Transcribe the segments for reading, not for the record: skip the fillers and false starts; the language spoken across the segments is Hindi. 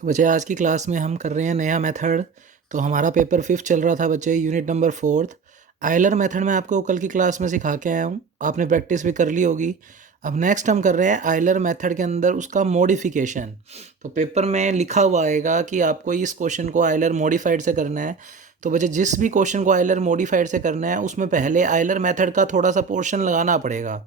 तो बच्चे आज की क्लास में हम कर रहे हैं नया मेथड। तो हमारा पेपर 5th चल रहा था बच्चे, unit number 4th। Euler method मैं आपको कल की क्लास में सिखा के आया हूँ, आपने प्रैक्टिस भी कर ली होगी। अब नेक्स्ट हम कर रहे हैं आयलर मेथड के अंदर उसका मॉडिफिकेशन। तो पेपर में लिखा हुआ आएगा कि आपको इस क्वेश्चन को आयलर मॉडिफाइड से करना है। तो बच्चे जिस भी क्वेश्चन को आयलर मॉडिफाइड से करना है उसमें पहले आयलर मेथड का थोड़ा सा पोर्शन लगाना पड़ेगा।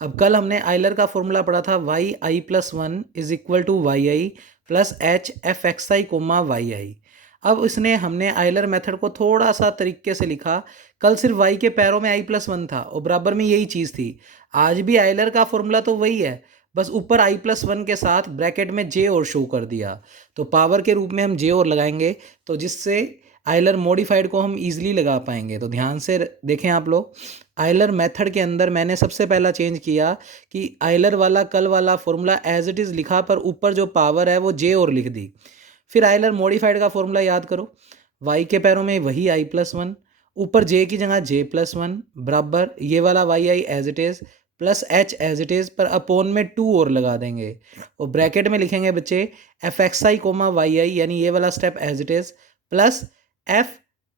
अब कल हमने आयलर का फॉर्मूला पढ़ा था y i plus one is equal to y i plus h f x I comma Y i. अब इसने हमने आयलर मेथड को थोड़ा सा तरीके से लिखा। कल सिर्फ वाई के पैरों में आई प्लस वन था और बराबर में यही चीज़ थी। आज भी आयलर का फॉर्मूला तो वही है, बस ऊपर आई प्लस वन के साथ ब्रैकेट में जे और शो कर दिया। तो पावर के रूप में हम जे और लगाएंगे, तो जिससे आयलर मॉडिफाइड को हम इजीली लगा पाएंगे। तो ध्यान से देखें आप लोग, आयलर मेथड के अंदर मैंने सबसे पहला चेंज किया कि आयलर वाला कल वाला फॉर्मूला एज इट इज़ लिखा, पर ऊपर जो पावर है वो जे और लिख दी। फिर आयलर मॉडिफाइड का फॉर्मूला याद करो, वाई के पैरों में वही आई प्लस वन, ऊपर जे की जगह जे प्लस वन बराबर ये वाला y i as it is plus H as it is, पर अपोन में टू और लगा देंगे और ब्रैकेट में लिखेंगे बच्चे f x I comma Y i, यानी ये वाला step as it is, plus f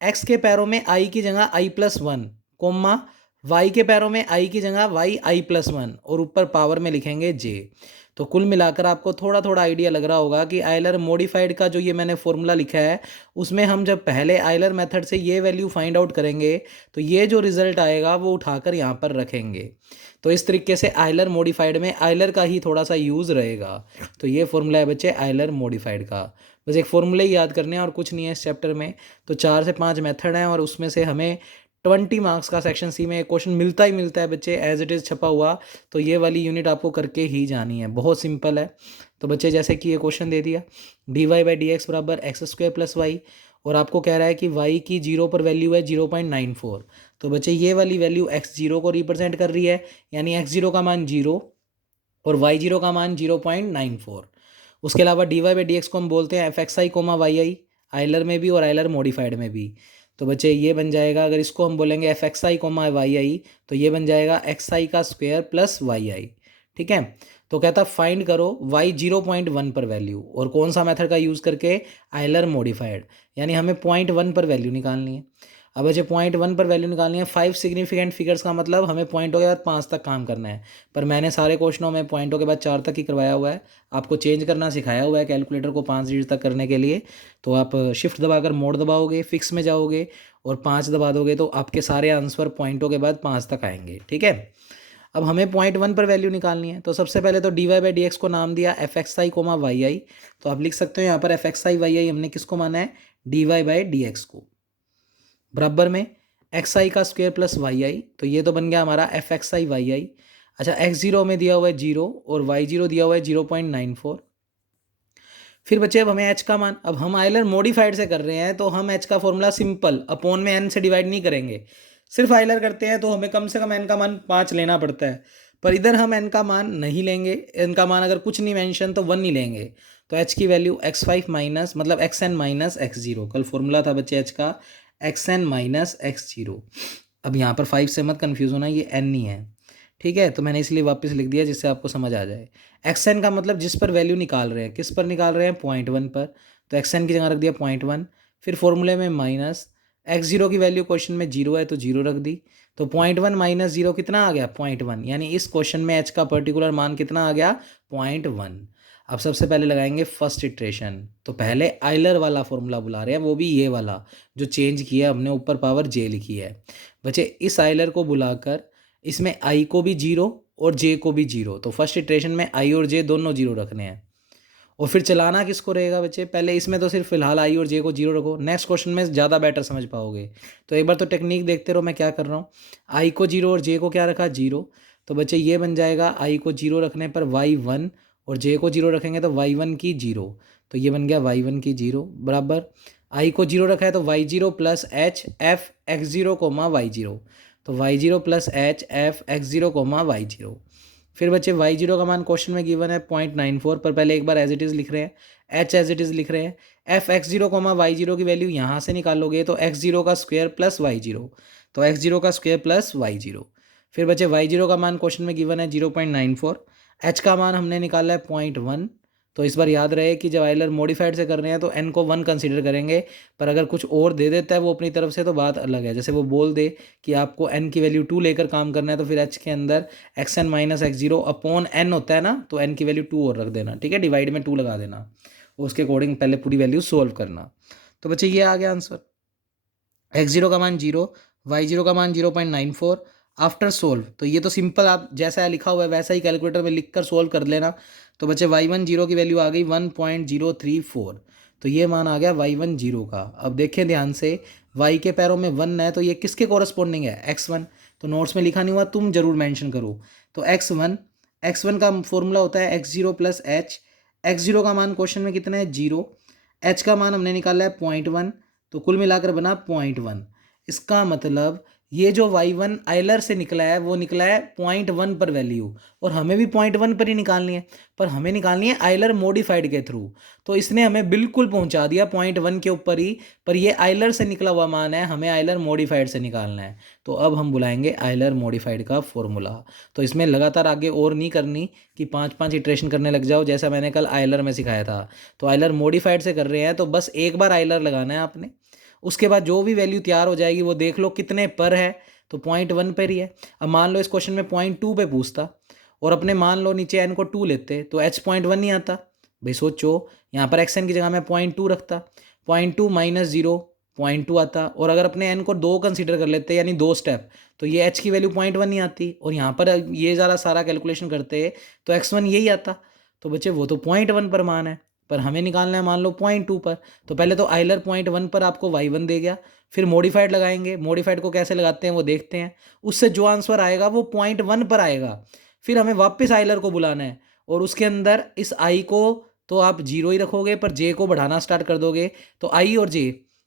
x के पैरों में आई की जगह i plus one comma y के पैरों में आई की जगह वाई आई प्लस वन और ऊपर पावर में लिखेंगे जे। तो कुल मिलाकर आपको थोड़ा थोड़ा आइडिया लग रहा होगा कि आयलर मॉडिफाइड का जो ये मैंने फॉर्मूला लिखा है उसमें हम जब पहले आयलर मेथड से ये वैल्यू फाइंड आउट करेंगे तो ये जो रिजल्ट आएगा वो उठाकर यहाँ पर रखेंगे। तो इस तरीके से आयलर मॉडिफाइड में आयलर का ही थोड़ा सा यूज़ रहेगा। तो ये फॉर्मूला है बच्चे आयलर मॉडिफाइड का। बस एक फॉर्मूले ही याद करने हैं और कुछ नहीं है इस चैप्टर में। तो 4 से 5 मेथड हैं और उसमें से हमें 20 मार्क्स का सेक्शन सी में एक क्वेश्चन मिलता ही मिलता है बच्चे, एज इट इज़ छपा हुआ। तो ये वाली यूनिट आपको करके ही जानी है, बहुत सिंपल है। तो बच्चे जैसे कि ये क्वेश्चन दे दिया D Y by D X बराबर एक्स स्क्वायर प्लस वाई, और आपको कह रहा है कि वाई की जीरो पर वैल्यू है 0.94। तो बच्चे ये वाली वैल्यू एक्स जीरो को रिप्रेजेंट कर रही है, यानी एक्स जीरो का मान जीरो और वाई जीरो का मान 0.94। उसके अलावा D Y by D x को हम बोलते हैं F x I comma Y I, Euler में भी और आयलर मॉडिफाइड में भी। तो बच्चे ये बन जाएगा, अगर इसको हम बोलेंगे f x I comma Y i तो ये बन जाएगा एक्स आई का स्क्वायर प्लस वाई आई। ठीक है। तो कहता फाइंड करो वाई 0.1 पर वैल्यू, और कौन सा मेथड का यूज़ करके, आयलर मॉडिफाइड, यानी हमें 0.1 पर वैल्यू निकालनी है। अब बच्चे 0.1 पर वैल्यू निकालनी है। 5 सिग्निफिकेंट फिगर्स का मतलब हमें पॉइंटों के बाद 5 तक काम करना है, पर मैंने सारे क्वेश्चनों में पॉइंटों के बाद 4 तक ही करवाया हुआ है। आपको चेंज करना सिखाया हुआ है कैलकुलेटर को 5 डिजिट तक करने के लिए। तो आप शिफ्ट दबाकर मोड दबाओगे, फिक्स में जाओगे और 5 दबा दोगे तो आपके सारे आंसर पॉइंटों के बाद 5 तक आएंगे। ठीक है। अब हमें 0.1 पर वैल्यू निकालनी है। तो सबसे पहले तो D Y by D x को नाम दिया f x I comma Y i. तो आप लिख सकते हो यहाँ पर f x I Y i हमने किसको माना है, d Y by D x को, बराबर में एक्स आई का स्क्वायर प्लस वाई आई। तो ये तो बन गया हमारा एफ एक्स आई वाई आई। अच्छा, एक्स जीरो में दिया हुआ है जीरो और वाई जीरो दिया हुआ है 0.94। फिर बच्चे अब हमें एच का मान, अब हम आयलर मॉडिफाइड से कर रहे हैं तो हम एच का फॉर्मूला सिंपल अपोन में एन से डिवाइड नहीं करेंगे। सिर्फ आयलर करते हैं तो हमें कम से कम एन का मान 5 लेना पड़ता है, पर इधर हम एन का मान नहीं लेंगे। एन का मान अगर कुछ नहीं मेंशन तो 1 ही लेंगे। तो एच की वैल्यू x5 माइनस मतलब X N minus X zero, कल फॉर्मूला था बच्चे एच का X N minus X zero. अब यहाँ पर 5 से मत कन्फ्यूज़ होना, ये एन नहीं है। ठीक है, तो मैंने इसलिए वापस लिख दिया जिससे आपको समझ आ जाए। एक्स एन का मतलब जिस पर वैल्यू निकाल रहे हैं, किस पर निकाल रहे हैं, 0.1 पर। तो एक्स एन की जगह रख दिया 0.1। फिर फॉर्मूले में माइनस एक्स जीरो की वैल्यू क्वेश्चन में जीरो है तो जीरो रख दी। तो 0.1 माइनस जीरो कितना आ गया, 0.1, यानी इस क्वेश्चन में एच का पर्टिकुलर मान कितना आ गया, 0.1। अब सबसे पहले लगाएंगे फर्स्ट इटरेशन। तो पहले आयलर वाला फॉर्मूला बुला रहे हैं, वो भी ये वाला जो चेंज किया हमने, ऊपर पावर जे लिखी है। बच्चे इस आयलर को बुलाकर इसमें आई को भी जीरो और जे को भी जीरो, तो फर्स्ट इटरेशन में आई और जे दोनों जीरो रखने हैं। और फिर चलाना किसको रहेगा बच्चे, पहले इसमें तो सिर्फ फिलहाल आई और जे को जीरो रखो, नेक्स्ट क्वेश्चन में ज़्यादा बेटर समझ पाओगे। तो एक बार तो टेक्निक देखते रहो मैं क्या कर रहा हूँ। आई को जीरो और जे को क्या रखा, जीरो। तो बच्चे ये बन जाएगा आई को जीरो रखने पर वाई वन और जे को जीरो रखेंगे तो वाई वन की जीरो। तो ये बन गया वाई वन की जीरो बराबर आई को जीरो रखा है तो y zero plus h f x zero comma Y zero. तो y zero plus h f x zero comma Y zero. फिर बच्चे वाई जीरो का मान क्वेश्चन में गिवन है 0.94, पर पहले एक बार एज इट इज़ लिख रहे हैं, एच एज इट इज़ लिख रहे हैं। F x zero comma Y zero की वैल्यू यहाँ से निकालोगे तो एक्स जीरो का स्क्वायर प्लस वाई जीरो, तो एक्स जीरो का स्क्वायर प्लस वाई जीरो। फिर बच्चे वाई जीरो का मान क्वेश्चन में गिवन है 0.94, एच का मान हमने निकाला है 0.1, तो इस बार याद रहे कि जब आइलर मॉडिफाइड से कर रहे हैं तो n को 1 कंसीडर करेंगे, पर अगर कुछ और दे देता है वो अपनी तरफ से तो बात अलग है। जैसे वो बोल दे कि आपको n की वैल्यू 2 लेकर काम करना है, तो फिर h के अंदर xn minus x0 upon n होता है ना, तो n की वैल्यू 2 और रख देना, ठीक है, डिवाइड में 2 लगा देना, उसके अकॉर्डिंग पहले पूरी वैल्यू सोल्व करना। तो बच्चे ये आ गया आंसर, x0 का मान 0, y0 का मान 0.94 आफ्टर सोल्व। तो ये तो सिंपल, आप जैसा लिखा हुआ है वैसा ही कैलकुलेटर में लिख कर सोल्व कर लेना। तो बच्चे y10 की वैल्यू आ गई 1.034, तो ये मान आ गया y10 का। अब देखें ध्यान से, y के पैरों में 1 है, तो ये किसके कॉरस्पॉन्डिंग है, x1। तो नोट्स में लिखा नहीं हुआ, तुम जरूर मेंशन करो। तो x1 का फॉर्मूला होता है x0 प्लस h। x0 का मान क्वेश्चन में कितना है, 0। h का मान हमने निकाला है 0.1, तो कुल मिलाकर बना 0.1। इसका मतलब ये जो y1 आइलर से निकला है वो निकला है 0.1 पर वैल्यू, और हमें भी 0.1 पर ही निकालनी है, पर हमें निकालनी है आइलर मॉडिफाइड के थ्रू। तो इसने हमें बिल्कुल पहुंचा दिया 0.1 के ऊपर ही, पर ये आइलर से निकला हुआ मान है, हमें आइलर मॉडिफाइड से निकालना है। तो अब हम बुलाएंगे आइलर मॉडिफाइड का फॉर्मूला। तो इसमें लगातार आगे और नहीं करनी कि 5-5 इटरेशन करने लग जाओ, जैसा मैंने कल आइलर में सिखाया था। तो आइलर मॉडिफाइड से कर रहे हैं तो बस एक बार आइलर लगाना है आपने, उसके बाद जो भी वैल्यू तैयार हो जाएगी वो देख लो कितने पर है, तो 0.1 पर ही है। अब मान लो इस क्वेश्चन में 0.2 पे पूछता, और अपने मान लो नीचे n को 2 लेते, तो h 0.1 नहीं आता। भाई सोचो, यहाँ पर xn की जगह मैं 0.2 रखता, 0.2 माइनस 0 0.2 आता, और अगर अपने n को 2 कंसीडर कर लेते यानी 2 स्टेप, तो ये h की वैल्यू 0.1 नहीं आती, और यहाँ पर ये ज़रा सारा कैलकुलेशन करते तो x1 यही आता। तो बच्चे वो तो 0.1 पर मान है, पर हमें निकालना है मान लो 0.2 पर। तो पहले तो आइलर 0.1 पर आपको y1 दे गया, फिर मॉडिफाइड लगाएंगे, मॉडिफाइड को कैसे लगाते हैं वो देखते हैं, उससे जो आंसर आएगा वो 0.1 पर आएगा। फिर हमें वापस आइलर को बुलाना है, और उसके अंदर इस आई को तो आप 0 ही रखोगे, पर जे को बढ़ाना स्टार्ट कर दोगे। तो आई और जे,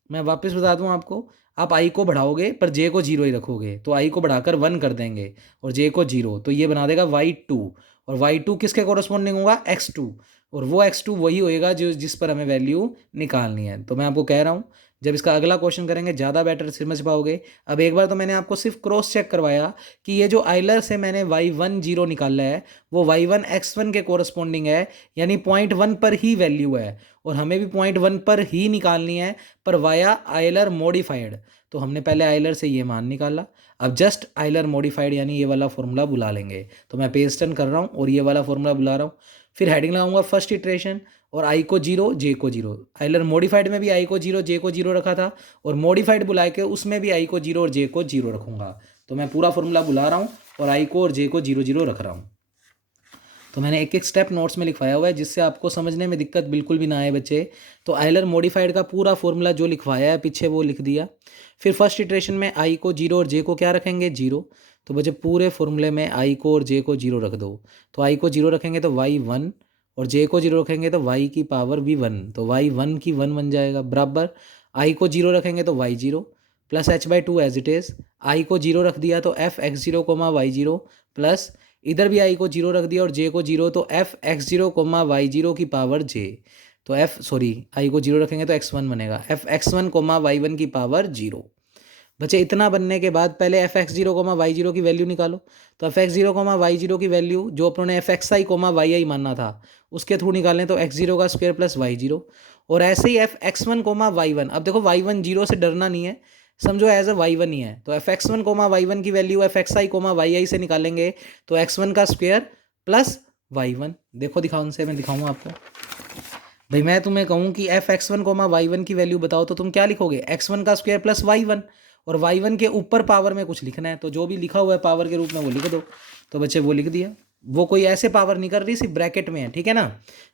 मैं वापस बता दूं आपको, आप आई को बढ़ाओगे पर जे को 0 ही रखोगे, तो आई को बढ़ाकर 1 कर देंगे और जे को 0, तो ये बना देगा y2, और y2 किसके कॉरस्पॉन्डिंग होगा, x2, और वो x2 वही होएगा जो जिस पर हमें वैल्यू निकालनी है। तो मैं आपको कह रहा हूँ, जब इसका अगला क्वेश्चन करेंगे ज़्यादा बेटर समझ पाओगे। अब एक बार तो मैंने आपको सिर्फ क्रॉस चेक करवाया कि ये जो आइलर से मैंने y10 निकाला है वो y1 x1 के कोरस्पॉन्डिंग है, यानी 0.1 पर ही वैल्यू है, और हमें भी 0.1 पर ही निकालनी है, पर वाया आइलर मॉडिफाइड। तो हमने पहले आइलर से ये मान निकाला, अब जस्ट आइलर मॉडिफाइड यानी ये वाला फॉर्मूला बुला लेंगे। तो मैं पेस्ट कर रहा हूँ और ये वाला फॉर्मूला बुला रहा हूँ, फिर हेडिंग लगाऊंगा फर्स्ट इटरेशन, और आई को 0 जे को 0। आइलर मॉडिफाइड में भी आई को 0 जे को 0 रखा था, और मॉडिफाइड बुला के उसमें भी आई को 0 और जे को 0 रखूंगा। तो मैं पूरा फॉर्मूला बुला रहा हूँ और आई को और जे को 0 रख रहा हूँ। तो मैंने एक एक स्टेप नोट्स में लिखवाया हुआ है जिससे आपको समझने में दिक्कत बिल्कुल भी ना आए बच्चे। तो आइलर मॉडिफाइड का पूरा फॉर्मूला जो लिखवाया है पीछे वो लिख दिया। फिर फर्स्ट इटरेशन में आई को 0 और जे को क्या रखेंगे, 0। तो बच्चे पूरे फॉर्मूले में आई को और जे को 0 रख दो। तो आई को 0 रखेंगे तो y1, और जे को 0 रखेंगे तो y की पावर भी 1, तो y1 की 1 बन जाएगा, बराबर आई को 0 रखेंगे तो y0 plus h/2 as it is. I को 0 रख दिया तो f(x0, y0) प्लस इधर भी आई को 0 रख दिया और जे को 0, तो f(x0, y0) की पावर j। तो आई को 0 रखेंगे तो x1 बनेगा, f(x1, y1) की पावर 0। बच्चे इतना बनने के बाद पहले f(x0, y0) की वैल्यू निकालो। तो f(x0, y0) की वैल्यू जो अपनों ने fxi, yi मानना था उसके थ्रू निकालें, तो x0 का स्क्वायर प्लस y0, और ऐसे ही f(x1, y1). अब देखो y1 0 से डरना नहीं है, समझो एज अ y1 ही है। तो f(x1, y1) की वैल्यू fxi, yi से निकालेंगे, तो x1 का स्क्वायर प्लस y1। देखो दिखाओ उनसे, मैं दिखाऊंगा आपको। भाई मैं तुम्हें कहूँ कि f(x1, y1) की वैल्यू बताओ, तो तुम क्या लिखोगे, x1 का स्क्वायर प्लस y1, और y1 के ऊपर पावर में कुछ लिखना है, तो जो भी लिखा हुआ है पावर के रूप में वो लिख दो। तो बच्चे वो लिख दिया, वो कोई ऐसे पावर नहीं कर रही, सिर्फ ब्रैकेट में है, ठीक है ना,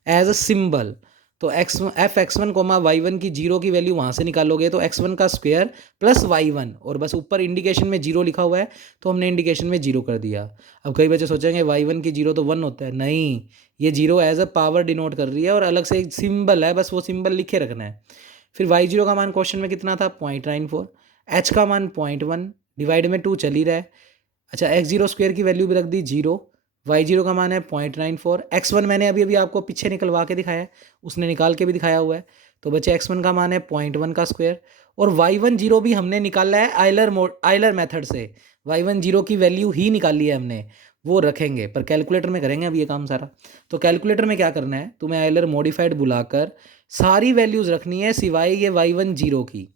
एज अ सिंबल। तो f(x1, y1) की 0 की वैल्यू वहाँ से निकालोगे, तो x1 का स्क्वायर प्लस y1, और बस ऊपर इंडिकेशन में 0 लिखा हुआ है तो हमने इंडिकेशन में 0 कर दिया। अब कई बच्चे सोचेंगे y1 की 0 तो 1 होता है, नहीं, ये 0 एज अ पावर डिनोट कर रही है, और अलग से एक सिंबल है, बस वो सिंबल लिखे रखना है। फिर y0 का मान क्वेश्चन में कितना था, 0.94, h का मान 0.1, डिवाइड में 2 चल ही रहा है। अच्छा, x0 स्क्वायर की वैल्यू भी रख दी 0, y0 का मान है 0.94, x1 मैंने अभी अभी आपको पीछे निकलवा के दिखाया है, उसने निकाल के भी दिखाया हुआ है। तो बच्चे x1 का मान है 0.1 का स्क्वायर, और y10 भी हमने निकाला है आइलर मेथड से, y10 की वैल्यू ही निकाली है हमने, वो रखेंगे, पर कैलकुलेटर में करेंगे अब ये काम सारा। तो कैलकुलेटर में क्या करना है, तुम्हें आयलर मॉडिफाइड बुलाकर सारी वैल्यूज़ रखनी है सिवाय ये y1 0 की।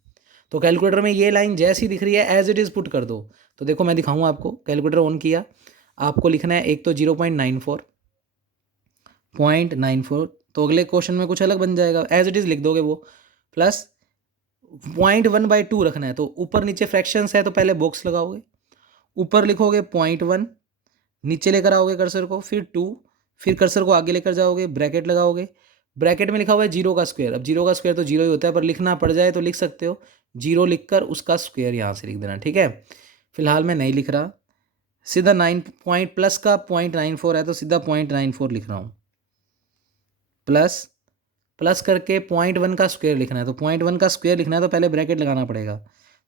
तो कैलकुलेटर में ये लाइन जैसी दिख रही है एज इट इज़ पुट कर दो। तो देखो मैं दिखाऊँ आपको, कैलकुलेटर ऑन किया, आपको लिखना है एक तो 0.94, तो अगले क्वेश्चन में कुछ अलग बन जाएगा, एज इट इज़ लिख दोगे वो, प्लस 0.1/2 रखना है। तो ऊपर नीचे फ्रैक्शंस है तो पहले बॉक्स लगाओगे, ऊपर लिखोगे 0.1, नीचे लेकर आओगे कर्सर को, फिर 2, फिर कर्सर को आगे लेकर जाओगे, ब्रैकेट लगाओगे, ब्रैकेट में लिखा हुआ है 0 का स्क्वायर। अब 0 का स्क्वायर तो 0 ही होता है, पर लिखना पड़ जाए तो लिख सकते हो, 0 लिखकर उसका स्क्वायर यहाँ से लिख देना, ठीक है। फिलहाल मैं नहीं लिख रहा, सीधा 9 पॉइंट प्लस का 0.94 है तो सीधा 0.94 लिख रहा हूँ, प्लस प्लस करके 0.1 का स्क्वायर लिखना है। तो 0.1 का स्क्वायर लिखना है तो पहले ब्रैकेट लगाना पड़ेगा,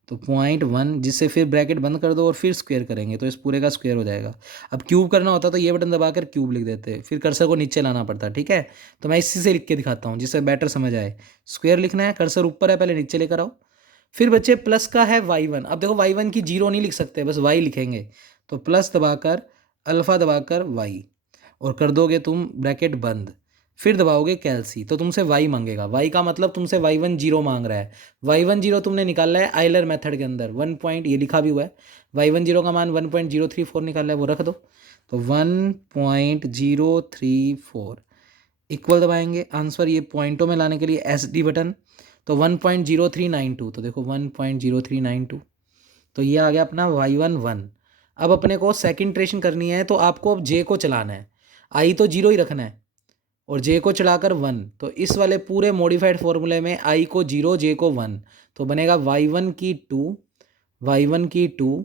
तो 0.1, जिससे फिर ब्रैकेट बंद कर दो और फिर स्क्वायर करेंगे तो इस पूरे का स्क्वायर हो जाएगा। अब क्यूब करना होता तो ये बटन दबाकर क्यूब लिख देते, फिर कर्सर को नीचे लाना पड़ता, ठीक है। तो मैं इसी से लिख के दिखाता हूँ जिससे बेटर समझ आए। स्क्वायर लिखना है, कर्सर ऊपर है, पहले नीचे लेकर आओ, फिर बच्चे प्लस का है y1। अब देखो y1 की 0 नहीं लिख सकते, बस y लिखेंगे, तो प्लस दबाकर अल्फ़ा दबाकर y, और कर दोगे तुम ब्रैकेट बंद, फिर दबाओगे कैलसी, तो तुमसे y मांगेगा। y का मतलब तुमसे y1 0 मांग रहा है। y1 0 तुमने निकाला है आइलर मेथड के अंदर, 1 पॉइंट ये लिखा भी हुआ है, y1 0 का मान 1.034 निकाला है, वो रख दो। तो 1.034 इक्वल दबाएंगे, आंसर ये पॉइंटों में लाने के लिए SD बटन, तो 1.0392, तो देखो 1.0392, तो ये आ गया अपना y1 1। अब अपने को सेकंड इटरेशन करनी है, तो आपको अब j को चलाना है, i तो 0 ही रखना है और j को चढ़ाकर 1, तो इस वाले पूरे मॉडिफाइड फॉर्मूले में i को 0 j को 1, तो बनेगा y1 की 2, y1 की 2,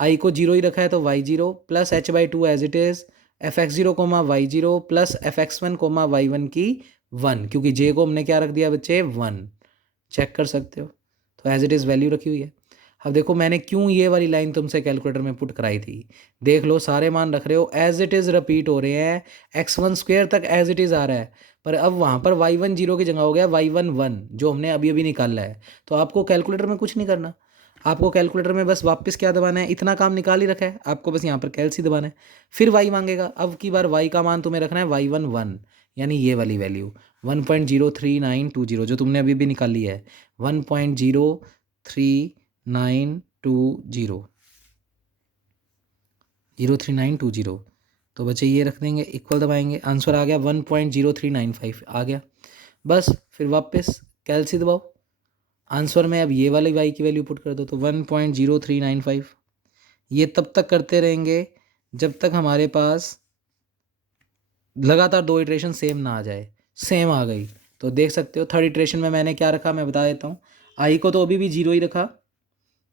i को 0 ही रखा है तो y0 plus h/2 as it is, fx0 y0 plus fx1 y1 की 1, क्योंकि j को हमने क्या रख दिया बच्चे 1, चेक कर सकते हो, तो एज इट इज़ वैल्यू रखी हुई है। अब देखो मैंने क्यों ये वाली लाइन तुमसे कैलकुलेटर में पुट कराई थी, देख लो सारे मान रख रहे हो, एज इट इज़ रिपीट हो रहे हैं, x1 स्क्वायर तक एज इट इज़ आ रहा है, पर अब वहाँ पर y1 0 की जगह हो गया y1 1 जो हमने अभी अभी निकाला है। तो आपको कैलकुलेटर में कुछ नहीं करना, आपको कैलकुलेटर में बस वापस क्या दबाना है, इतना काम निकाल ही रखा है, आपको बस यहाँ पर कैलसी दबाना है, फिर y मांगेगा। अब की बार y का मान तुम्हें रखना है y1 1, यानी ये वाली वैल्यू 1.03920 जो तुमने अभी भी निकाली है, 1.03920 तो बच्चे ये रख देंगे, इक्वल दबाएंगे, आंसर आ गया 1.0395 आ गया। बस फिर वापस कैलसी दबाओ, आंसर में अब ये वाली y की वैल्यू पुट कर दो, तो 1.0395। ये तब तक करते रहेंगे जब तक हमारे पास लगातार 2 इटरेशन सेम ना आ जाए। सेम आ गई तो देख सकते हो, थर्ड इटरेशन में मैंने क्या रखा मैं बता देता हूँ, i को तो अभी भी 0 ही रखा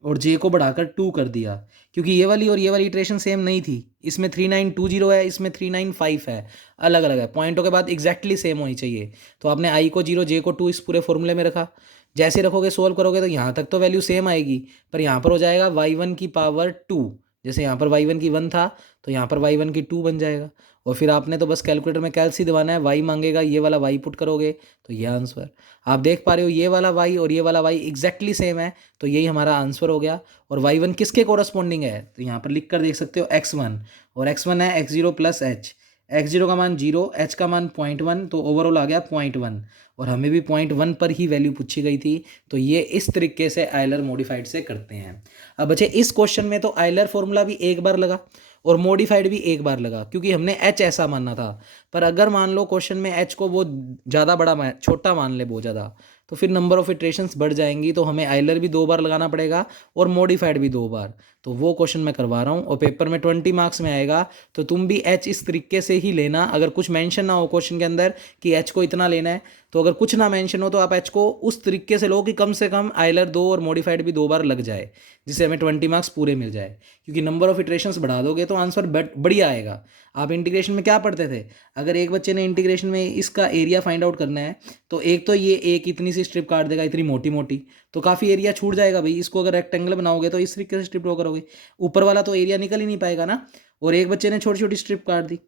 और j को बढ़ाकर 2 कर दिया, क्योंकि ये वाली और ये वाली इटरेशन सेम नहीं थी, इसमें 3920 है, इसमें 395 है, अलग अलग है, पॉइंटों के बाद एग्जैक्टली सेम होनी चाहिए। तो आपने i को 0 j को 2 इस पूरे फॉर्मूले में रखा, जैसे रखोगे सोल्व करोगे तो यहाँ तक तो वैल्यू सेम आएगी, पर यहाँ पर हो जाएगा y1 की पावर 2, जैसे यहाँ पर y1 की 1 था तो यहाँ पर y1 की 2 बन जाएगा। और फिर आपने तो बस कैलकुलेटर में कैलसी दबाना है, y मांगेगा, ये वाला y पुट करोगे तो ये आंसर आप देख पा रहे हो, ये वाला y और ये वाला y एग्जैक्टली सेम है, तो यही हमारा आंसर हो गया। और y1 किसके कोरस्पॉन्डिंग है, तो यहाँ पर लिख कर देख सकते हो x1, और x1 है x0 प्लस h, x0 का मान 0, h का मान 0.1, तो ओवरऑल आ गया 0.1, और हमें भी 0.1 पर ही वैल्यू पूछी गई थी। तो ये इस तरीके से आयलर मॉडिफाइड से करते हैं। अब बच्चे इस क्वेश्चन में तो आयलर फॉर्मूला भी एक बार लगा और मॉडिफाइड भी एक बार लगा, क्योंकि हमने h ऐसा मानना था। पर अगर मान लो क्वेश्चन में h को वो ज़्यादा बड़ा छोटा मान ले बहुत ज़्यादा, तो फिर नंबर ऑफ इटरेशंस बढ़ जाएंगी, तो हमें आइलर भी 2 बार लगाना पड़ेगा और मॉडिफाइड भी 2 बार। तो वो क्वेश्चन मैं करवा रहा हूँ और पेपर में 20 मार्क्स में आएगा, तो तुम भी h इस तरीके से ही लेना। अगर कुछ मेंशन ना हो क्वेश्चन के अंदर कि h को इतना लेना है, तो अगर कुछ ना मेंशन हो तो आप h को उस तरीके से लो कि कम से कम आइलर 2 और मॉडिफाइड भी 2 बार लग जाए, जिससे हमें 20 मार्क्स पूरे मिल जाए। क्योंकि नंबर ऑफ इटरेशंस बढ़ा दोगे तो आंसर बढ़िया आएगा। आप इंटीग्रेशन में क्या पढ़ते थे, अगर एक बच्चे ने इंटीग्रेशन में इसका एरिया फाइंड आउट करना है, तो एक तो ये एक इतनी सी स्ट्रिप काट देगा, इतनी मोटी मोटी, तो काफ़ी एरिया छूट जाएगा भाई। इसको अगर रेक्टेंगल बनाओगे तो इस तरीके से स्ट्रिप ड्रॉ करोगे, ऊपर वाला तो एरिया निकल ही नहीं पाएगा ना। और एक बच्चे ने छोटी छोटी स्ट्रिप काट दी,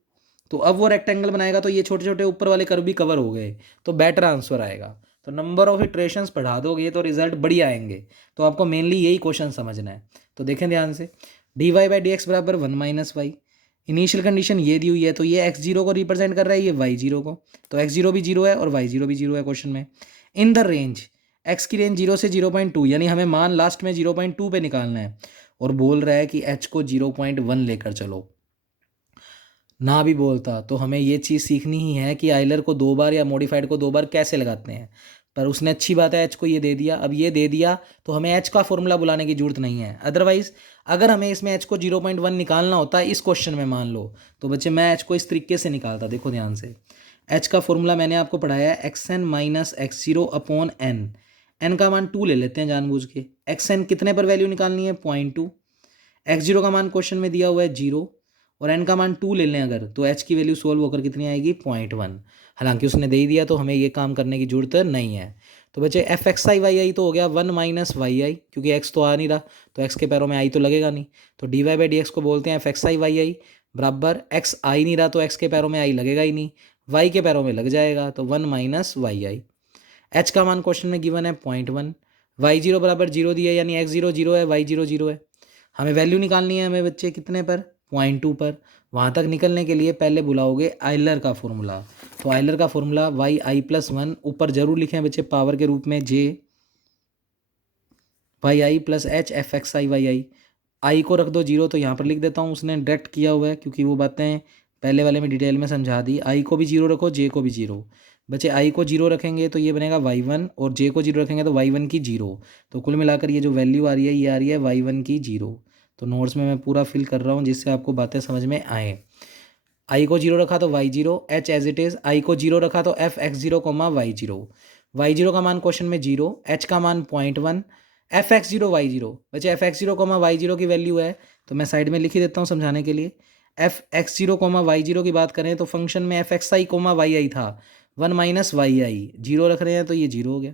तो अब वो रेक्टेंगल बनाएगा तो ये छोटे छोटे ऊपर वाले कर्व भी कवर हो गए, तो बेटर आंसर आएगा। तो नंबर ऑफ इटरेशंस बढ़ा दोगे तो रिजल्ट बढ़िया आएंगे। तो आपको मेनली यही क्वेश्चन समझना है। तो देखें ध्यान से, dy/dx बराबर 1 - y, इनिशियल कंडीशन ये दी हुई है, तो ये x0 को रिप्रेजेंट कर रहा है, ये y0 को, तो x0 भी 0 है और y0 भी 0 है क्वेश्चन में। इन द रेंज, x की रेंज 0 से 0.2, यानी हमें मान लास्ट में 0.2 पे निकालना है, और बोल रहा है कि h को 0.1 लेकर चलो। ना भी बोलता तो हमें ये चीज़ सीखनी ही है कि आइलर को 2 बार या मॉडिफाइड को 2 बार कैसे लगाते हैं, पर उसने अच्छी बात है एच को ये दे दिया। अब ये दे दिया तो हमें एच का फॉर्मूला बुलाने की जरूरत नहीं है। अदरवाइज अगर हमें इसमें एच को 0.1 निकालना होता है इस क्वेश्चन में मान लो, तो बच्चे मैं एच को इस तरीके से निकालता। देखो ध्यान से, एच का फॉर्मूला मैंने आपको पढ़ाया है xn minus x0 upon N. N का मान 2 ले लेते हैं जानबूझ के। xn कितने पर वैल्यू निकालनी है, 0.2। x0 का मान क्वेश्चन में दिया हुआ है 0, और n का मान 2 ले लें अगर, तो h की वैल्यू सोल्व होकर कितनी आएगी, 0.1। हालांकि उसने दे ही दिया तो हमें ये काम करने की जरूरत नहीं है। तो बच्चे f x I Y i तो हो गया 1 माइनस वाई आई, क्योंकि x तो आ नहीं रहा तो x के पैरों में आई तो लगेगा नहीं, तो D Y by D x को बोलते हैं F x I Y I बराबर x आ ही नहीं रहा तो x के पैरों में आई लगेगा ही नहीं, y के पैरों में लग जाएगा, तो 1 माइनस वाई आई। h का मान क्वेश्चन में गिवन है 0.1, y0 बराबर 0 दिया, यानी x0 0 है, y0 0 है। हमें वैल्यू निकालनी है हमें बच्चे कितने पर, 0.2 पर। वहाँ तक निकलने के लिए पहले बुलाओगे आइलर का फॉर्मूला। तो आइलर का फॉर्मूला वाई आई प्लस 1, ऊपर जरूर लिखें बच्चे पावर के रूप में जे Y i plus h f x I Y आई। आई को रख दो 0, तो यहाँ पर लिख देता हूँ, उसने डायरेक्ट किया हुआ है क्योंकि वो बातें पहले वाले में डिटेल में समझा दी। आई को भी 0 रखो, जे को भी 0। बच्चे आई को 0 रखेंगे तो ये बनेगा y1, और जे को 0 रखेंगे तो y1 की 0। तो कुल मिलाकर ये जो वैल्यू आ रही है ये आ रही है y1 की 0। तो नोट्स में मैं पूरा फिल कर रहा हूँ जिससे आपको बातें समझ में आए। आई को 0 रखा तो y0, h as it is. I को 0 रखा तो F X 0 comma y0। y0 का मान क्वेश्चन में 0, एच का मान 0.1, एफ एक्स 0 y0। बच्चे एफ एक्स 0 कोमा y0 की वैल्यू है तो मैं साइड में लिख ही देता हूँ समझाने के लिए। एफ एक्स 0 कोमा y0 की बात करें तो फंक्शन में f x I comma Y i था, 1 माइनस वाई आई, 0 रख रहे हैं तो ये 0 हो गया।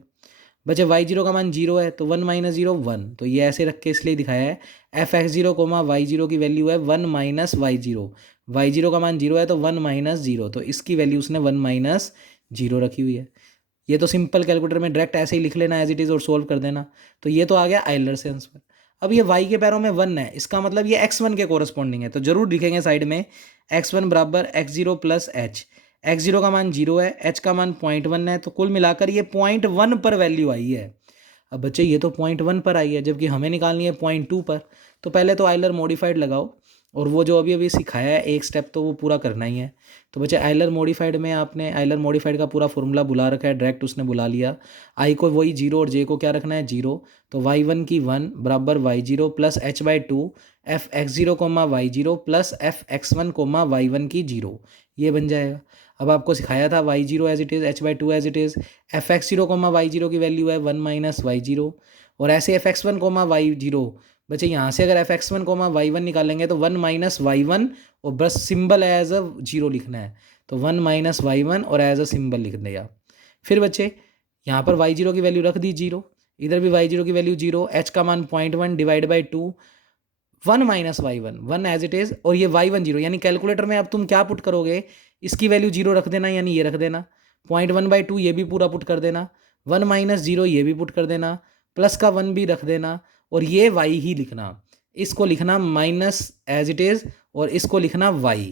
बच्चे y0 का मान 0 है तो 1 माइनस 0 1, तो ये ऐसे रख के इसलिए दिखाया है। एफ एक्स 0 कोमा y0 की वैल्यू है 1 माइनस y0, y0 का मान 0 है तो 1 माइनस 0, तो इसकी वैल्यू उसने 1 माइनस 0 रखी हुई है। ये तो सिंपल कैलकुलेटर में डायरेक्ट ऐसे ही लिख लेना एज इट इज़ और सोल्व कर देना। तो ये तो आ गया आइलर से आंसर। अब ये y के पैरों में 1 है, इसका मतलब ये x1 के कोरस्पॉन्डिंग है, तो जरूर लिखेंगे साइड में x1 बराबर x0 प्लस एच। x0 का मान 0 है, h का मान 0.1 है, तो कुल मिलाकर ये 0.1 पर वैल्यू आई है। अब बच्चे ये तो 0.1 पर आई है जबकि हमें निकालनी है 0.2 पर। तो पहले तो आइलर मॉडिफाइड लगाओ, और वो जो अभी अभी सिखाया है एक स्टेप तो वो पूरा करना ही है। तो बच्चे आइलर मॉडिफाइड में आपने आइलर मॉडिफाइड का पूरा फॉर्मूला बुला रखा है, डायरेक्ट उसने बुला लिया। आई को वही 0 और जे को क्या रखना है 0, तो y1 की 1 बराबर y0 plus H by 2 F X 0 comma y0 plus F x1 comma y1 की 0, ये बन जाएगा। अब आपको सिखाया था y0 as it is, H by 2 as it is, F X 0 comma y0 की वैल्यू है 1 माइनस y0, और ऐसे एफ x1 कोमा y0। बच्चे यहाँ से अगर एफ x1 कोमा y1 निकालेंगे तो 1 माइनस y1 और बस सिंबल एज अ 0 लिखना है, तो 1 माइनस y1 और एज अ सिंबल लिख दिया। फिर बच्चे यहाँ पर y0 की वैल्यू रख दी 0, इधर भी y0 की वैल्यू 0, h का मान 0.1 divide by 2, 1 minus y1, 1 as it is, और ये y1 0, यानी कैलकुलेटर में अब तुम क्या पुट करोगे, इसकी वैल्यू 0 रख देना, यानी ये रख देना, 0.1 बाई 2 ये भी पूरा पुट कर देना, 1 माइनस 0 ये भी पुट कर देना, प्लस का 1 भी रख देना, और ये y ही लिखना, इसको लिखना माइनस एज इट इज़, और इसको लिखना y।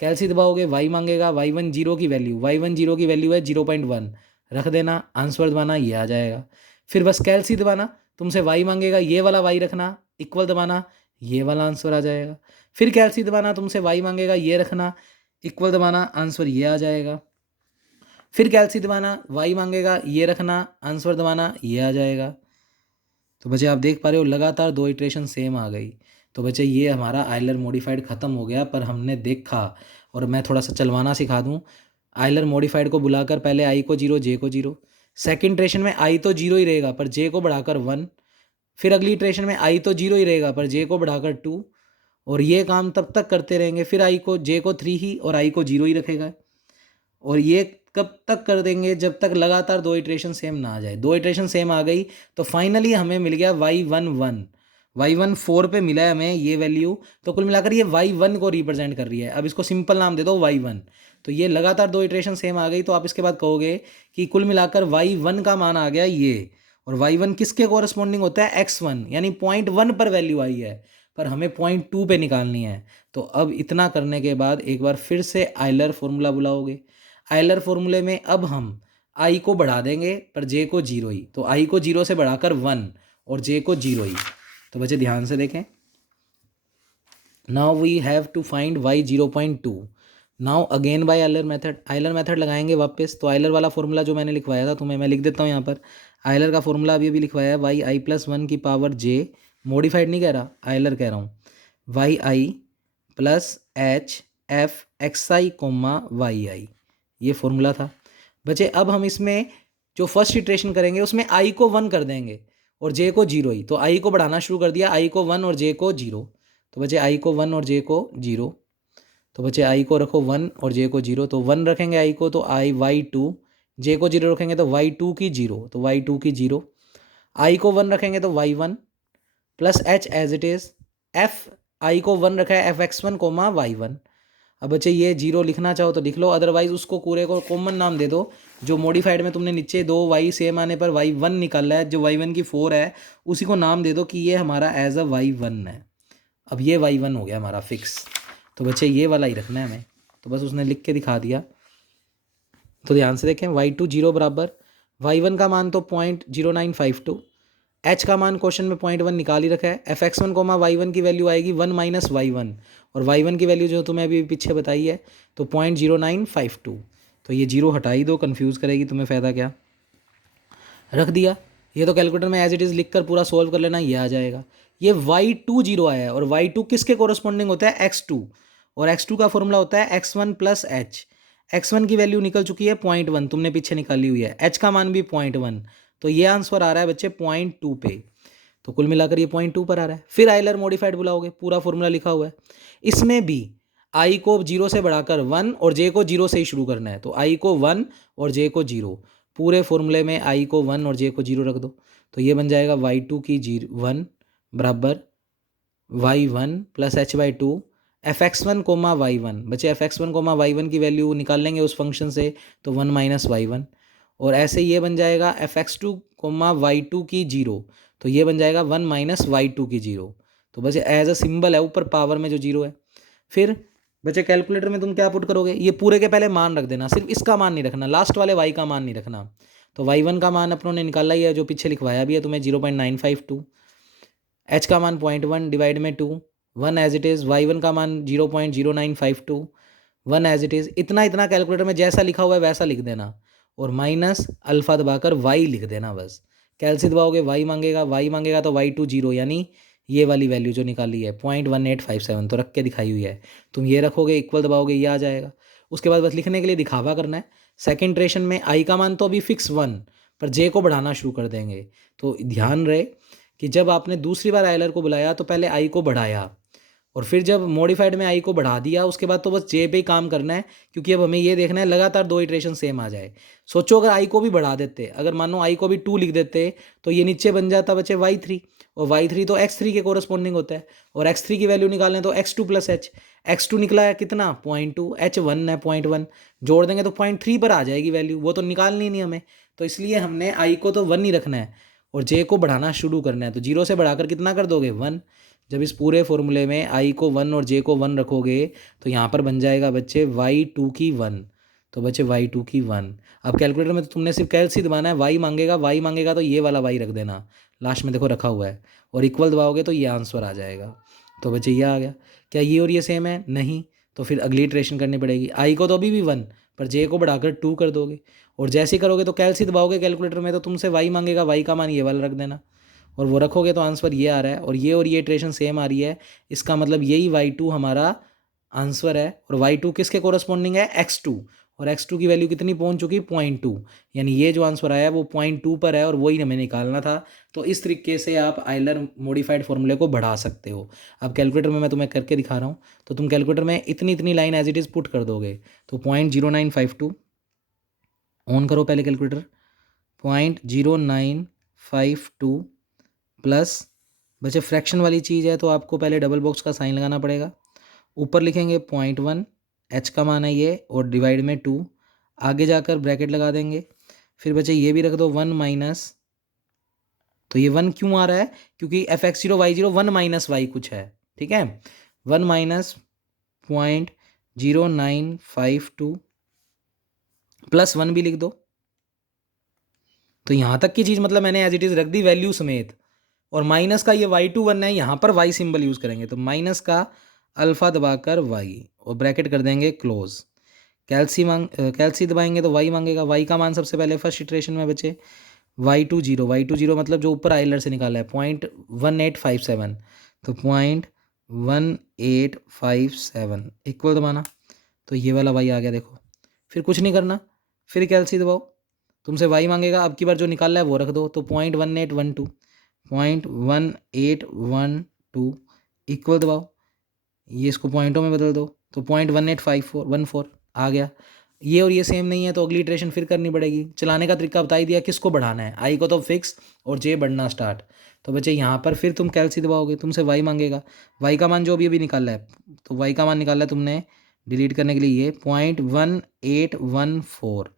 कैलसी दबाओगे y मांगेगा, y1 0 की वैल्यू, y1 0 की वैल्यू है 0.1, रख देना, आंसर दबाना, ये आ जाएगा। फिर बस कैलसी दबाना, तुमसे y मांगेगा, ये वाला y रखना, इक्वल दबाना, ये वाला आंसर आ जाएगा। फिर कैलसी दबाना, तुमसे y मांगेगा, ये रखना, इक्वल दबाना, आंसर ये आ जाएगा। फिर कैलसी दबाना, y मांगेगा, ये रखना, आंसर दबाना, ये आ जाएगा। तो बच्चे आप देख पा रहे हो लगातार 2 इटरेशन सेम आ गई। तो बच्चे ये हमारा आइलर मॉडिफाइड ख़त्म हो गया, पर हमने देखा, और मैं थोड़ा सा चलवाना सिखा दूँ। आइलर मॉडिफाइड को बुलाकर पहले आई को 0 जे को 0, सेकेंड इटरेशन में आई तो 0 ही रहेगा पर जे को बढ़ाकर 1, फिर अगली इटरेशन में आई तो 0 ही रहेगा पर जे को बढ़ाकर 2, और ये काम तब तक करते रहेंगे। फिर आई को जे को 3 ही और आई को 0 ही रखेगा, और ये कब तक कर देंगे जब तक लगातार 2 इटरेशन सेम ना आ जाए। 2 इटरेशन सेम आ गई तो फाइनली हमें मिल गया y11, y1 4 पे मिला है हमें ये वैल्यू, तो कुल मिलाकर ये y1 को रिप्रेजेंट कर रही है। अब इसको सिंपल नाम दे दो y1। तो ये लगातार 2 इटरेशन सेम आ गई, तो आप इसके बाद कहोगे कि कुल मिलाकर y1 का मान आ गया ये, और y1 किसके कोरस्पॉन्डिंग होता है x1, यानी 0.1 पर वैल्यू आई है। पर हमें पॉइंट 2 पे निकालनी है। तो अब इतना करने के बाद एक बार फिर से आइलर फॉर्मूला बुलाओगे। आइलर फॉर्मूले में अब हम आई को बढ़ा देंगे पर जे को जीरो ही, तो आई को जीरो से बढ़ाकर 1 और जे को जीरो ही। तो बच्चे ध्यान से देखें, now we have to find Y 0.2। Now again by Euler method, Euler method लगाएंगे वापस। तो आइलर वाला फॉर्मूला जो मैंने लिखवाया था तुम्हें मैं लिख देता हूँ यहाँ पर। आइलर का फॉर्मूला अभी लिखवाया है वाई आई प्लस 1 की पावर जे, मॉडिफाइड नहीं कह रहा, आइलर कह रहा हूँ, y i plus h f x I comma Y i, ये फॉर्मूला था बच्चे। अब हम इसमें जो फर्स्ट इटरेशन करेंगे उसमें आई को 1 कर देंगे और जे को जीरो ही। तो आई को बढ़ाना शुरू कर दिया, आई को 1 और जे को जीरो। तो बच्चे आई को 1 और जे को जीरो, तो बच्चे आई को रखो 1 और जे को जीरो। तो 1 रखेंगे आई को तो आई वाई 2, जे को जीरो रखेंगे तो वाई 2 की जीरो, तो वाई 2 की जीरो। आई को 1 रखेंगे तो Y 1 plus H as it is, F I को 1 रखा है एफ एक्स 1 कोमा वाई 1। अब बच्चे ये जीरो लिखना चाहो तो लिख लो, अदरवाइज उसको पूरे को कॉमन नाम दे दो। जो मॉडिफाइड में तुमने नीचे दो वाई सेम आने पर वाई 1 निकाला है, जो वाई 1 की 4 है उसी को नाम दे दो कि ये हमारा एज अ वाई 1 है। अब ये वाई 1 हो गया हमारा फिक्स। तो बच्चे ये वाला ही रखना है हमें, तो बस उसने लिख के दिखा दिया। तो ध्यान से देखें, वाई 2 जीरो बराबर वाई 1 का मान तो 0.0952, एच का मान क्वेश्चन में 0.1 निकाल ही रखा है, एफ एक्स 1 कोमा वाई 1 की वैल्यू आएगी 1 माइनस वाई 1, और वाई 1 की वैल्यू जो तुम्हें अभी पीछे बताई है तो 0.0952। तो ये जीरो हटा ही दो, कन्फ्यूज़ करेगी तुम्हें, फ़ायदा क्या। रख दिया, ये तो कैलकुलेटर में एज इट इज़ लिख कर पूरा सोल्व कर लेना, ये आ जाएगा। ये वाई 2 जीरो आया है और वाई 2 किसके कोरस्पॉन्डिंग होता है, x2, और x2 का फॉर्मूला होता है x1 प्लस एच। x1 की वैल्यू निकल चुकी है 0.1, तुमने पीछे निकाली हुई है, h का मान भी 0.1, तो ये आंसर आ रहा है बच्चे 0.2 पे। तो कुल मिलाकर ये 0.2 पर आ रहा है। फिर आइलर मॉडिफाइड बुलाओगे, पूरा फॉर्मूला लिखा हुआ है, इसमें भी आई को जीरो से बढ़ाकर 1 और जे को जीरो से ही शुरू करना है। तो आई को 1 और जे को जीरो, पूरे फॉर्मूले में आई को 1 और जे को जीरो रख दो। तो ये बन जाएगा वाई 2 की 1 बराबर Y 1 plus H by 2 F X 1 comma Y 1। बच्चे एफ एक्स 1 कोमा वाई 1 की वैल्यू निकाल लेंगे उस फंक्शन से, तो 1 माइनस वाई 1, और ऐसे ये बन जाएगा एफ एक्स 2 कोमा वाई 2 की जीरो, तो ये बन जाएगा 1 माइनस वाई 2 की जीरो। तो बच्चे एज अ सिंबल है ऊपर पावर में जो जीरो है। फिर बच्चे कैलकुलेटर में तुम क्या पुट करोगे, ये पूरे के पहले मान रख देना, सिर्फ इसका मान नहीं रखना, लास्ट वाले वाई का मान नहीं रखना। तो वाई 1 का मान अपनों ने निकाला ही है, जो पीछे लिखवाया भी है तुम्हें 0.952, एच का मान 0.1 डिवाइड में 2, 1 एज इट इज़, वाई 1 का मान 0.0952, 1 एज इट इज़, इतना इतना कैलकुलेटर में जैसा लिखा हुआ है वैसा लिख देना, और माइनस अल्फ़ा दबाकर वाई लिख देना बस। कैलसी दबाओगे वाई मांगेगा तो वाई 2 जीरो, यानी ये वाली वैल्यू जो निकाली है 0.1857, तो रख के दिखाई हुई है, तुम ये रखोगे इक्वल दबाओगे ये आ जाएगा। उसके बाद बस लिखने के लिए दिखावा करना है। सेकेंड इटरेशन में आई का मान तो अभी फिक्स 1, पर जे को बढ़ाना शुरू कर देंगे। तो ध्यान रहे कि जब आपने दूसरी बार आइलर को बुलाया तो पहले आई को बढ़ाया, और फिर जब मॉडिफाइड में आई को बढ़ा दिया उसके बाद तो बस जे पे ही काम करना है, क्योंकि अब हमें ये देखना है लगातार 2 इटरेशन सेम आ जाए। सोचो अगर आई को भी बढ़ा देते, अगर मानो आई को भी 2 लिख देते, तो ये नीचे बन जाता बच्चे y3, और y3 तो x3 के कोरस्पॉन्डिंग होता है, और x3 की वैल्यू निकालें तो x2 प्लस एच, x2 निकला है कितना 0.2, h1 है 0.1, जोड़ देंगे तो 0.3 पर आ जाएगी वैल्यू, वो तो निकालनी नहीं हमें। तो इसलिए हमने आई को तो 1 ही रखना है और जे को बढ़ाना शुरू करना है। तो जीरो से बढ़ाकर कितना कर दोगे 1। जब इस पूरे फॉर्मूले में आई को 1 और जे को 1 रखोगे तो यहाँ पर बन जाएगा बच्चे वाई 2 की 1। तो बच्चे वाई 2 की 1। अब कैलकुलेटर में तो तुमने सिर्फ कैलसी दबाना है, वाई मांगेगा तो ये वाला वाई रख देना, लास्ट में देखो रखा हुआ है, और इक्वल दबाओगे तो ये आंसर आ जाएगा। तो बच्चे ये आ गया। क्या ये और ये सेम है, नहीं, तो फिर अगली इटरेशन करनी पड़ेगी। आई को तो अभी भी 1 पर जे को बढ़ाकर 2 कर दोगे, और जैसे ही करोगे तो कैलसी दबाओगे कैलकुलेटर में तो तुमसे वाई मांगेगा, वाई का मान ये वाला रख देना, और वो रखोगे तो आंसर ये आ रहा है, और ये इटरेशन सेम आ रही है, इसका मतलब यही y2 हमारा आंसर है। और y2 किसके कोरस्पॉन्डिंग है, x2, और x2 की वैल्यू कितनी पहुंच चुकी 0.2, यानी ये जो आंसर आया है वो 0.2 पर है, और वही हमें निकालना था। तो इस तरीके से आप आइलर मॉडिफाइड फॉर्मूले को बढ़ा सकते हो। अब कैलकुलेटर में मैं तुम्हें करके दिखा रहा हूँ, तो तुम कैलकुलेटर में इतनी इतनी line as it is put कर दोगे। तो 0.0952 ऑन करो पहले कैलकुलेटर, 0.0952 प्लस, बच्चे फ्रैक्शन वाली चीज़ है तो आपको पहले डबल बॉक्स का साइन लगाना पड़ेगा। ऊपर लिखेंगे 0.1, एच का मान है ये, और डिवाइड में 2, आगे जाकर ब्रैकेट लगा देंगे। फिर बच्चे ये भी रख दो 1 माइनस, तो ये 1 क्यों आ रहा है, क्योंकि F X 0 Y 0 1 minus Y कुछ है, ठीक है। 1 माइनस 0.0952 प्लस 1 भी लिख दो। तो यहाँ तक की चीज़ मतलब मैंने एज इट इज़ रख दी वैल्यू समेत, और माइनस का ये y2 1 है, यहाँ पर y सिंबल यूज़ करेंगे, तो माइनस का अल्फ़ा दबाकर y और ब्रैकेट कर देंगे क्लोज। कैल्सी दबाएंगे तो y मांगेगा, y का मान सबसे पहले फर्स्ट इटरेशन में बचे y20 मतलब जो ऊपर आइलर से निकाला है 0.1857, तो 0.1857 इक्वल दबाना, तो ये वाला y आ गया देखो। फिर कुछ नहीं करना, फिर कैल्सी दबाओ, तुमसे y मांगेगा, अब की बार जो निकाला है वो रख दो, तो 0.1812 इक्वल दबाओ, ये इसको पॉइंटों में बदल दो, तो 0.1854 आ गया। ये और ये सेम नहीं है तो अगली इटरेशन फिर करनी पड़ेगी। चलाने का तरीका बता ही दिया, किसको बढ़ाना है, आई को तो फिक्स और जे बढ़ना स्टार्ट। तो बच्चे यहाँ पर फिर तुम कैल्सी दबाओगे, तुमसे वाई मांगेगा, वाई का मान जो अभी निकाला है, तो वाई का मान निकाला है तुमने डिलीट करने के लिए, ये 0.1814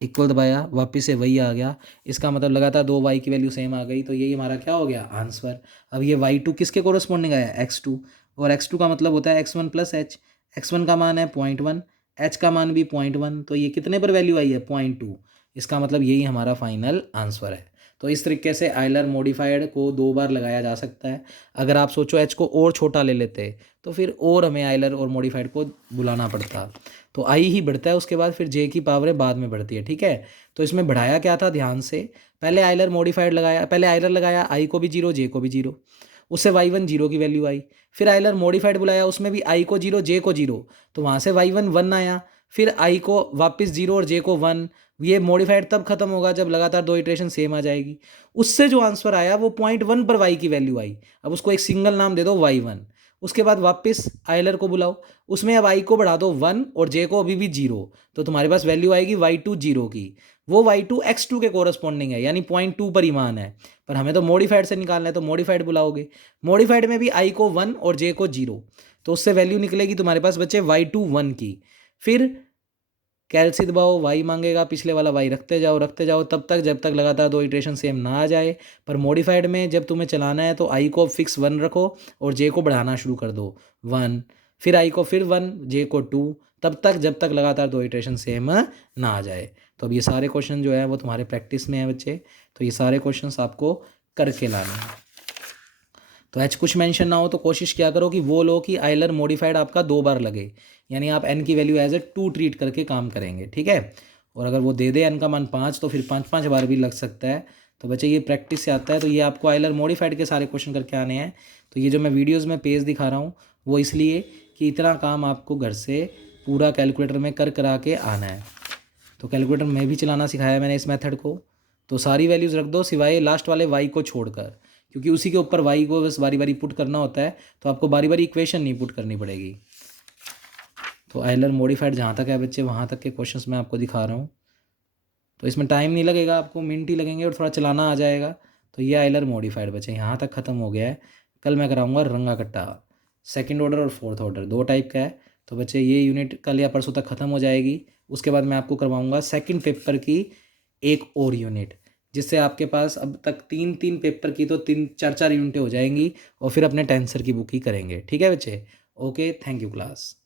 इक्वल दबाया, वापस से वही आ गया। इसका मतलब लगातार दो वाई की वैल्यू सेम आ गई, तो यही हमारा क्या हो गया आंसर। अब ये y2 किसके कोरस्पॉन्डिंग आया, x2, और x2 का मतलब होता है x1 प्लस एच। x1 का मान है 0.1, h का मान भी 0.1, तो ये कितने पर वैल्यू आई है 0.2। इसका मतलब यही हमारा फाइनल आंसर है। तो इस तरीके से आइलर मॉडिफाइड को 2 बार लगाया जा सकता है। अगर आप सोचो h को और छोटा ले लेते तो फिर और हमें आइलर और मॉडिफाइड को बुलाना पड़ता, तो आई ही बढ़ता है, उसके बाद फिर जे की पावरें बाद में बढ़ती है, ठीक है। तो इसमें बढ़ाया क्या था, ध्यान से, पहले आइलर मॉडिफाइड लगाया, पहले आइलर लगाया, आई को भी 0 जे को भी 0, उससे y1 0 की वैल्यू आई। फिर आइलर मॉडिफाइड बुलाया, उसमें भी आई को 0 जे को 0, तो वहाँ से y1 1 आया। फिर आई को वापस 0 और जे को 1। ये मॉडिफाइड तब खत्म होगा जब लगातार 2 इटरेशन सेम आ जाएगी। उससे जो आंसर आया वो 0.1 पर y की वैल्यू आई। अब उसको एक सिंगल नाम दे दो y1। उसके बाद वापस आइलर को बुलाओ, उसमें अब आई को बढ़ा दो 1 और जे को अभी भी 0, तो तुम्हारे पास वैल्यू आएगी y2 0 की। वो y2 x2 के कोरस्पॉन्डिंग है, यानी 0.2 पर ही मान है, पर हमें तो मॉडिफाइड से निकालना है, तो मॉडिफाइड बुलाओगे। मॉडिफाइड में भी आई को 1 और जे को 0, तो उससे वैल्यू निकलेगी तुम्हारे पास बच्चे y2 1 की। फिर कैल्सी दबाओ, वाई मांगेगा, पिछले वाला वाई रखते जाओ तब तक जब तक लगातार 2 इटरेशन सेम ना आ जाए। पर मॉडिफाइड में जब तुम्हें चलाना है तो आई को फिक्स 1 रखो और जे को बढ़ाना शुरू कर दो 1, फिर आई को फिर 1, जे को 2, तब तक जब तक लगातार 2 इटरेशन सेम ना आ जाए। तो अब ये सारे क्वेश्चन जो है वो तुम्हारे प्रैक्टिस में है बच्चे, तो ये सारे क्वेश्चन आपको करके लाने हैं। तो एच कुछ मेंशन ना हो तो कोशिश क्या करो कि वो लो कि आइलर मॉडिफाइड आपका 2 बार लगे, यानी आप एन की वैल्यू एज ए 2 ट्रीट करके काम करेंगे, ठीक है। और अगर वो दे दे एन का मान 5 तो फिर 5 बार भी लग सकता है। तो बच्चे ये प्रैक्टिस से आता है, तो ये आपको आइलर मॉडिफाइड के सारे क्वेश्चन करके आने हैं। तो ये जो मैं वीडियोज़ में पेज दिखा रहा हूँ वो इसलिए कि इतना काम आपको घर से पूरा कैलकुलेटर में कर करा के आना है। तो कैलकुलेटर में भी चलाना सिखाया मैंने इस मेथड को। तो सारी वैल्यूज़ रख दो सिवाय लास्ट वाले वाई को छोड़कर, क्योंकि उसी के ऊपर वाई को बस बारी बारी पुट करना होता है, तो आपको बारी बारी इक्वेशन नहीं पुट करनी पड़ेगी। तो आइलर मॉडिफाइड जहाँ तक है बच्चे वहाँ तक के क्वेश्चंस मैं आपको दिखा रहा हूँ। तो इसमें टाइम नहीं लगेगा, आपको मिनट ही लगेंगे और थोड़ा चलाना आ जाएगा। तो ये आइलर मॉडिफाइड बच्चे यहाँ तक ख़त्म हो गया है। कल मैं कराऊंगा रंगा कट्टा, सेकेंड ऑर्डर और फोर्थ ऑर्डर 2 टाइप का है। तो बच्चे ये यूनिट कल या परसों तक ख़त्म हो जाएगी। उसके बाद मैं आपको करवाऊँगा सेकेंड पेपर की एक और यूनिट, जिससे आपके पास अब तक 3 पेपर की तो 3-4 यूनिटें हो जाएंगी, और फिर अपने टेंसर की बुक ही करेंगे, ठीक है बच्चे। Okay, thank you class.